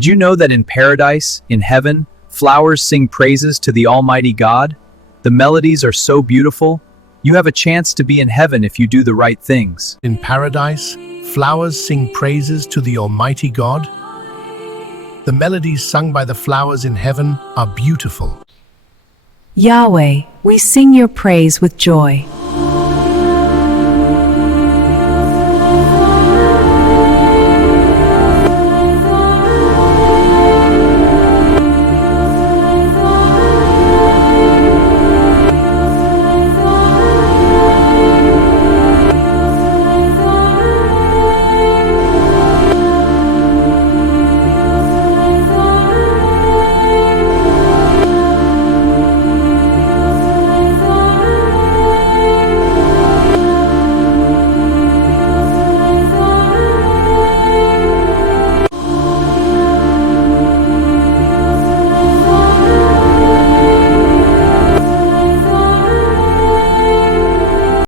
Did you know that in paradise, in heaven, flowers sing praises to the Almighty God? The melodies are so beautiful. You have a chance to be in heaven if you do the right things. In paradise, flowers sing praises to the Almighty God. The melodies sung by the flowers in heaven are beautiful. Yahweh, we sing your praise with joy.